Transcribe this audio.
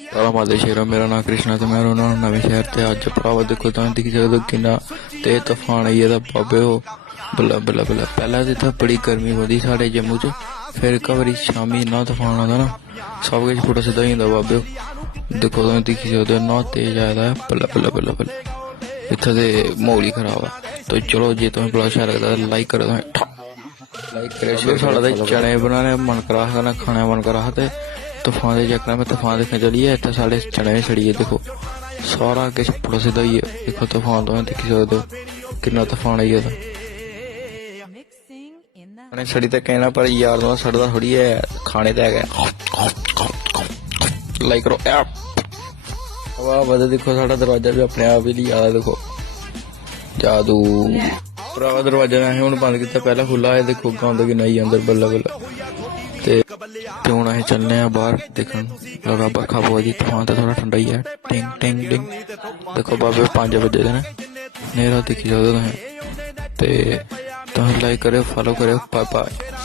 सारा माता शेरा। मेरा नाम कृष्णा ते मैं रौह्ना नवें शहर ते अज्ज भरावा देखो तुस दिक्खी सकदे हो किन्ना तेज तूफान आई गेदा बाबे ओ बल्ला बल्ला बल्ला। पैह्ले ते इत्थै बड़ी गर्मी पौंदी साढ़े जम्मू च, फिर इक बारी शामी इन्ना तूफान आंदा ना सब किश पुट्ठा सिद्धा होई जंदा बाबे ओ। देखो तुस दिक्खी सकदे हो इन्ना तेज आए दा ऐ बल्ला बल्ला बल्ला बल्ला। इत्थै ते म्हौल ही खराब ऐ। तो चलो जे तुसें बड़ा शैल लगदा लाइक करो तुसें लाइक करो। साढ़ा ते चने बनाने मन करा हा कन्नै खाने मन करा हा ते तूफान दे चक्कर में तूफान दिक्खने चलिए इत्थै साढ़े चने बी सड़ी गे। देखो सारा किश पुट्ठा सिद्धा होई गेआ। देखो तूफान तुसें दिक्खी सकदे हो किन्ना तूफान आई गेदा। कन्नै सड़ी ते कहना पर यार तुसें सड़दा थोड़ी ऐ खाने ते है। लाइक करो ऐप वाह वाह। देखो साढ़ा दरवाजा भी अपने आप ही लिया देखो जादू। भरावा दरवाजा असें हुण बंद कीता, पैह्ले खुल्ला है। देखो गंद किन्ना आई अंदर बल्ला बल्ला। ते हुण असें चलने आं बाहर दिक्खन लगा बरखा पवा दी। तूफान ते थोह्ड़ा ठंडा ही है। टिंग टिंग टिंग। देखो बाबे 5 बजे दे न न्हेरा दिक्खी सकदे हो तुसें। ते तुस लाइक करेओ फॉलो करेओ बाय बाय।